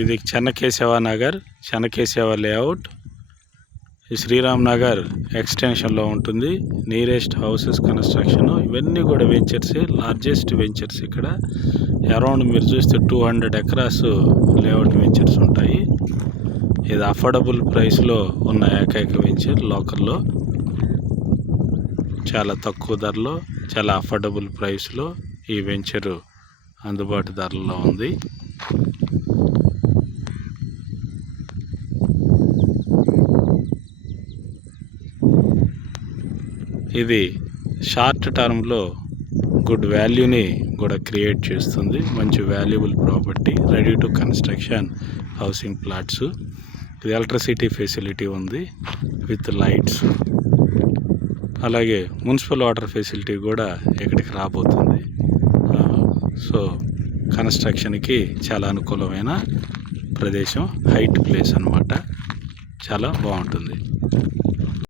ఇది చెన్నకేశవ నగర్, చెన్నకేశవ లేఅవుట్. ఈ శ్రీరామ్ నగర్ ఎక్స్టెన్షన్లో ఉంటుంది. నియరెస్ట్ హౌసెస్ కన్స్ట్రక్షన్ ఇవన్నీ కూడా వెంచర్స్, లార్జెస్ట్ వెంచర్స్. ఇక్కడ అరౌండ్ మీరు చూస్తే 200 ఎకరాస్ లేఅవుట్ వెంచర్స్ ఉంటాయి. ఇది అఫోర్డబుల్ ప్రైస్లో ఉన్న ఏకైక వెంచర్ లోకల్లో. చాలా తక్కువ ధరలో, చాలా అఫోర్డబుల్ ప్రైస్లో ఈ వెంచరు అందుబాటు ధరలో ఉంది. ఇది షార్ట్ టర్మ్లో గుడ్ వాల్యూని కూడా క్రియేట్ చేస్తుంది. మంచి valuable property, ready to construction housing plots. ఇది ఎలక్ట్రిసిటీ ఫెసిలిటీ ఉంది విత్ లైట్స్. అలాగే మున్సిపల్ వాటర్ ఫెసిలిటీ కూడా ఇక్కడికి రాబోతుంది. సో కన్స్ట్రక్షన్కి చాలా అనుకూలమైన ప్రదేశం, హైట్ ప్లేస్ అన్నమాట. చాలా బాగుంటుంది.